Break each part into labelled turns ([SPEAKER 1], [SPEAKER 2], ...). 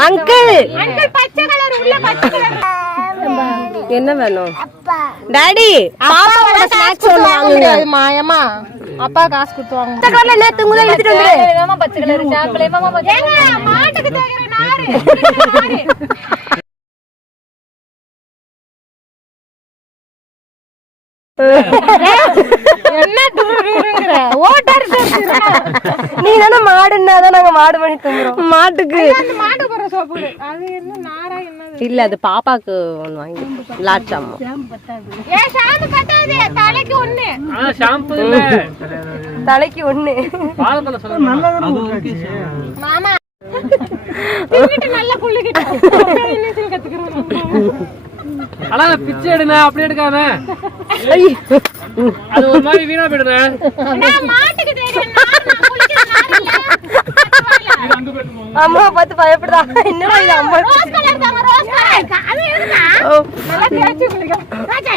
[SPEAKER 1] Uncle
[SPEAKER 2] uncle பச்சை colour உள்ள பச்சை
[SPEAKER 1] என்ன வேணும் டாடி பாப்பாவோட ஸ்நாக்ஸ் ஒன்று வாங்குங்க
[SPEAKER 2] மாயமா அப்பா காசு கொடுத்து வாங்க
[SPEAKER 1] இந்த கவர்ல நேத்து முதல்ல எடுத்துட்டு வந்துரு
[SPEAKER 2] மாமா பச்சை கலர் சாப்பிளே மாமா பச்சை மாட்டுக்கு தேக்கிற நாரு என்ன தூருங்கிற ஓட்டர்
[SPEAKER 1] நீ தானே மாடுன்னா தான் நாங்க மாடு பண்ணி தந்துறோம் மாட்டுக்கு.
[SPEAKER 2] மாட்டு போற சோப்பு அது என்ன நாரா என்னது
[SPEAKER 1] இல்ல அது பாப்பாக்கு ஒண்ணு வாங்கி லாச்சாமா
[SPEAKER 2] ஏ ஷாம்பு பத்தாது. தலைக்கு ஒண்ணு.
[SPEAKER 3] ஆ ஷாம்பு இல்ல.
[SPEAKER 1] தலைக்கு ஒண்ணு.
[SPEAKER 3] பாலத்துல சொல்லுங்க
[SPEAKER 2] மாமா. தின்னுட்டு நல்லா குள்ளிக்கிட்டு நீச்சல் கத்துக்கிறோம்
[SPEAKER 3] ஆனா பிச்சை எடுங்க அப்படி எடுக்காத. அது ஒரு மாதிரி வீணா போயிடுற
[SPEAKER 2] நான் மாட்டுக்கு தேக்கிற நார் நான் குளிக்கிற நார் இல்ல
[SPEAKER 1] அம்மா பார்த்து பயப்படுதா என்னடா இது அம்மா?
[SPEAKER 2] ரோஸ் கலர் தாங்க ரோஸ் கலர் அது எதுனா நல்லா தேய்ச்சி குளிக்க ராஜா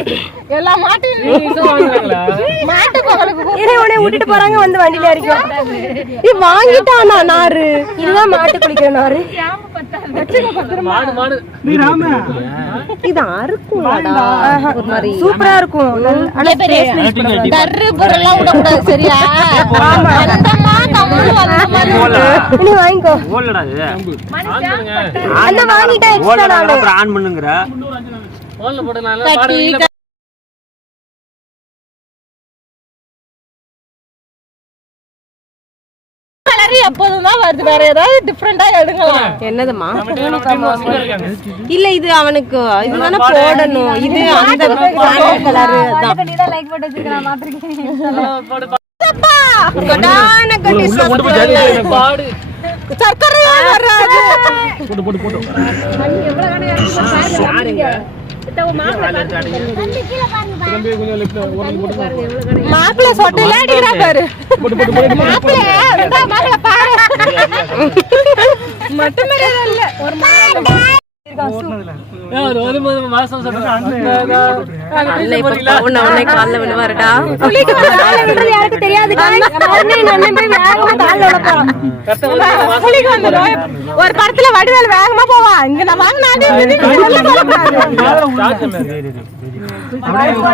[SPEAKER 2] எல்லா மாட்டையும் மாட்டு
[SPEAKER 1] விட்டுட்டு போறாங்க வந்து வண்டியில இறக்கும் இது வாங்கிட்டானா நாரு? இதுதான் மாட்டு குளிக்கிற நாரு. இது அறுக்கும்டா ஒரு மாதிரி. சூப்பரா இருக்கும். ஆனா
[SPEAKER 2] சரியா?
[SPEAKER 1] நீ வாங்கிக்கோ. அந்த வாங்கிட்டா எக்ஸ்ட்ரா
[SPEAKER 4] ஓடலடா
[SPEAKER 1] நானு
[SPEAKER 4] அப்புறம் ஆன் பண்ணுங்கற.
[SPEAKER 3] போட்டு
[SPEAKER 2] கலர் எப்போதும் தான் வருது. வேற ஏதாவது டிஃப்ரெண்டா எடுக்கலாம்
[SPEAKER 1] என்னதுமா. இல்ல இது அவனுக்கு இதுதானே போடணும். இது அந்த கலர் தான்.
[SPEAKER 2] லைக் போட்டு வச்சிருக்கேன் பாத்துருக்கேன் மாப்பிள்ள சொட்டையில அடிக்கிறா பாரு. மாப்பிள்ள இந்தா மாப்பிள்ள பாரு. மட்டும் இல்ல. ஒரு
[SPEAKER 3] ஏ, ஒரு
[SPEAKER 2] படத்துல வடிவேல் வேகமா இங்க நான்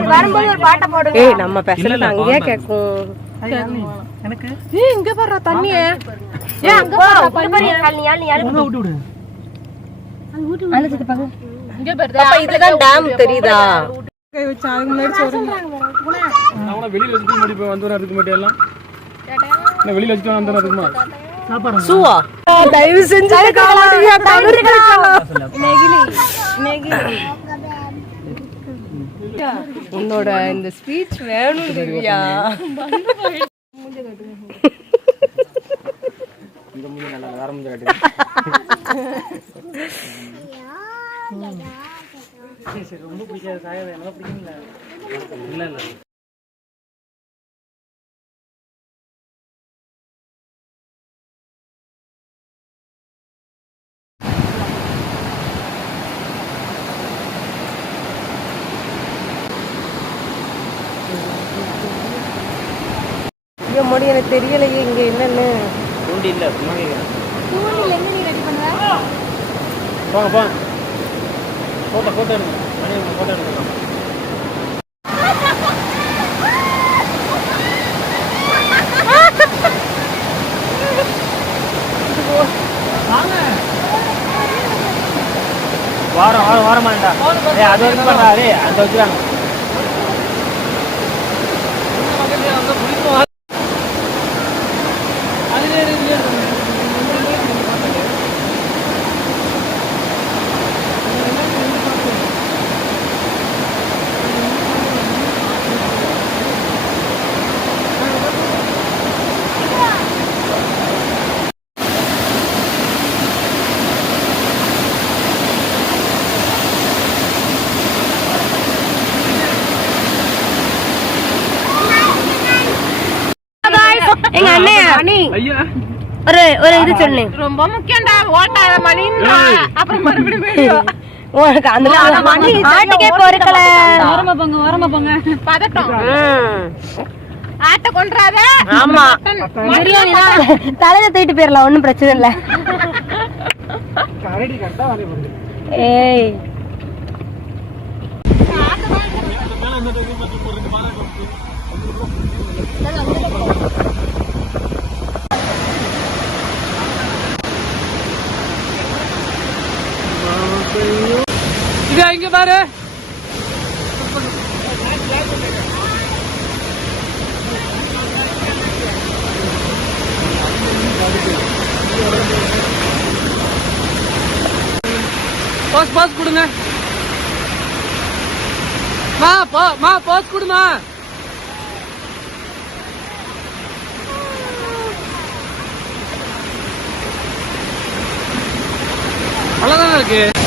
[SPEAKER 1] வரும்போது ஒரு பாட்டை போடு ஏய் நம்ம பேசுறது அங்கேயே கேக்கும்
[SPEAKER 2] இங்க பாரு தண்ணியே. இங்க பாரு
[SPEAKER 1] அப்ப இதுதான் டேம் தெரியுதா?
[SPEAKER 3] அவன வெளியில வச்சுட்டு முடி போய் வந்து அதுக்கு மட்டும் எல்லாம்? என்ன வெளியில வச்சுட்டு வந்து இருக்குமா
[SPEAKER 1] சூவா? தயவு செஞ்சு உன்னோட இந்த ஸ்பீச் வேணும் திவ்யா.
[SPEAKER 3] இல்ல இல்ல.
[SPEAKER 1] ஐயோ மொழி எனக்கு தெரியலையே இங்க என்னன்னு.
[SPEAKER 4] தூண்டி இல்ல சும்மா கேக்குறேன்.
[SPEAKER 3] போங்க போங்க. போட்டோ போட்டோ எடுங்க. மணி போட்டோ எடுக்கலாம்
[SPEAKER 4] வாரம் வாரம் வாரமாண்டா அது வரைக்கும் பண்ணா அது அந்த வச்சுறாங்க
[SPEAKER 1] ஒரு ஒரு இது சொல்லு
[SPEAKER 2] ரொம்ப முக்கியம்டா ஓட்டாத மணின்றா. அப்புறம் மறுபடியும்
[SPEAKER 1] உனக்கு அந்த மணி. ஆட்டுக்கே பொறுக்கல.
[SPEAKER 2] ஓரமா போங்க ஓரமா போங்க. பதட்டம்.
[SPEAKER 1] ம்.
[SPEAKER 2] ஆட்டை கொன்றாத
[SPEAKER 1] ஆமா.
[SPEAKER 2] பிரியாணி
[SPEAKER 1] தலையில தூக்கிட்டு போயிடலாம் ஒண்ணும் பிரச்சனை இல்ல.
[SPEAKER 3] வரே போகுது இங்க பாரு. பாஸ் பாஸ் கொடுங்க. மா பா மா பாஸ் கொடுமா. அவ்வளோதாங்க இருக்கு?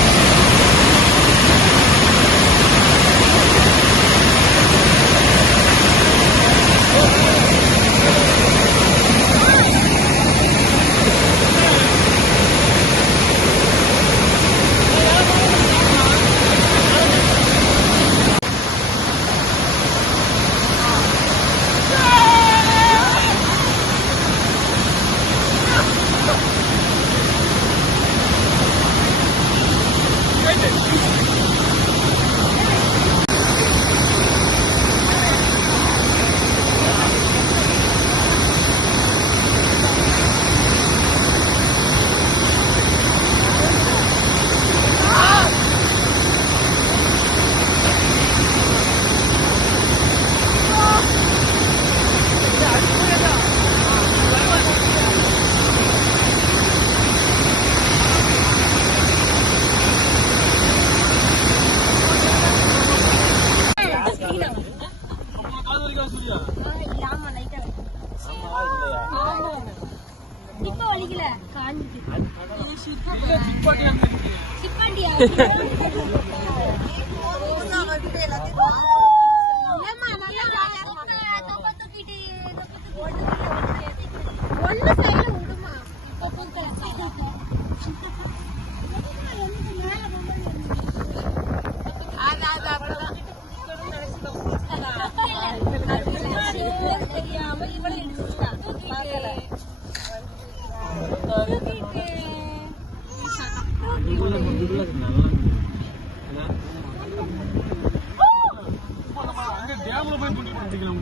[SPEAKER 3] Una டேம்ல போய் குண்டி பண்ணிக்கலாம்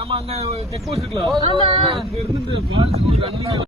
[SPEAKER 3] நம்ம அங்க செக் போஸ்ட் இருக்கலாம் அங்க இருந்து ஃபால்ஸுக்கு ஒரு